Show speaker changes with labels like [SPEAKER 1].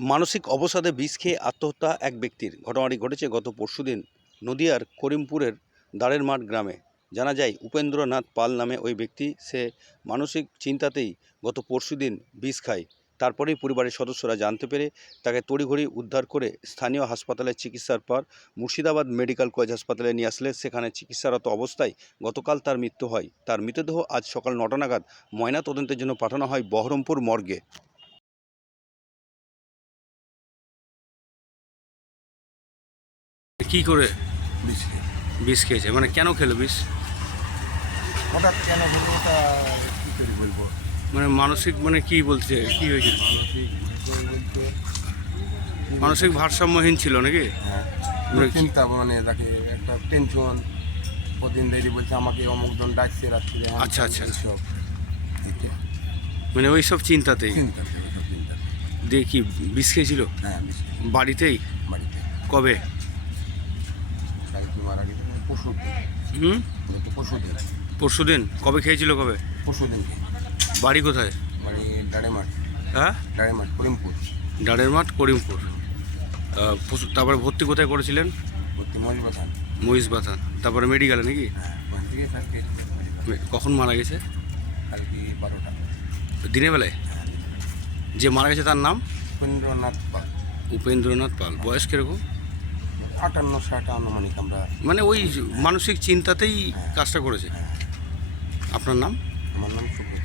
[SPEAKER 1] মানসিক অবসাদে বিষ খেয়ে আত্মহত্যা এক ব্যক্তির। ঘটনাটি ঘটেছে গত পরশুদিন নদিয়ার করিমপুরের দাঁড়ের মাঠ গ্রামে। জানা যায়, উপেন্দ্রনাথ পাল নামে ওই ব্যক্তি, সে মানসিক চিন্তাতেই গত পরশুদিন বিষ খায়। তারপরেই পরিবারের সদস্যরা জানতে পেরে তাকে তড়িঘড়ি উদ্ধার করে স্থানীয় হাসপাতালে চিকিৎসার পর মুর্শিদাবাদ মেডিকেল কলেজ হাসপাতালে নিয়ে আসলে। সেখানে চিকিৎসারত অবস্থায় গতকাল তার মৃত্যু হয়। তার মৃতদেহ আজ সকাল নটা নাগাদ ময়না তদন্তের জন্য পাঠানো হয় বহরমপুর মর্গে।
[SPEAKER 2] কি করে
[SPEAKER 3] বিষে
[SPEAKER 2] বিষ খেয়েছে? মানে কেন খেলো বিষ?
[SPEAKER 3] হঠাৎ কেন কী করে বলব?
[SPEAKER 2] মানে মানসিক মানে কি বলছে? কি হয়েছে?
[SPEAKER 3] মানসিক
[SPEAKER 2] ভারসাম্যহীন ছিল নাকি?
[SPEAKER 3] হ্যাঁ
[SPEAKER 2] মানে কি-
[SPEAKER 3] চিন্তা মানে তাকে একটা টেনশন কদিন দেরি বলছে আমাকে অমুক জন ডাকছে রাত্রে
[SPEAKER 2] আচ্ছা, আচ্ছা।
[SPEAKER 3] সব
[SPEAKER 2] মানে ওই সব চিন্তাতেই দিয়ে কি বিষ খেয়েছিল?
[SPEAKER 3] হ্যাঁ
[SPEAKER 2] বাড়িতেই?
[SPEAKER 3] বাড়িতে
[SPEAKER 2] কবে?
[SPEAKER 3] কালকে মারা গেছে পশু
[SPEAKER 2] হুম?
[SPEAKER 3] পশু দিন
[SPEAKER 2] পরশু দিন কবে খেয়েছিল কবে?
[SPEAKER 3] পশু দিনকে
[SPEAKER 2] বাড়ি কোথায়?
[SPEAKER 3] মানে ডাড়ে মাঠ
[SPEAKER 2] হ্যাঁ
[SPEAKER 3] ডাড়ে মাঠ করিমপুর।
[SPEAKER 2] ডাড়ের মাঠ করিমপুর তারপরে ভর্তি কোথায় করেছিলেন?
[SPEAKER 3] ভর্তি
[SPEAKER 2] মহিষ বাথান তারপরে মেডিকেলে নাকি?
[SPEAKER 3] হ্যাঁ
[SPEAKER 2] কখন মারা গেছে?
[SPEAKER 3] কালকে বারোটা।
[SPEAKER 2] দিনের বেলায়। যে মারা গেছে তার নাম?
[SPEAKER 3] উপেন্দ্রনাথ পাল।
[SPEAKER 2] উপেন্দ্রনাথ পাল। বয়স কীরকম?
[SPEAKER 3] আটান্ন ষাট আনুমানিক আমরা
[SPEAKER 2] মানে ওই মানসিক চিন্তাতেই কাজটা করেছে। আপনার নাম?
[SPEAKER 3] আমার নাম সুব্রত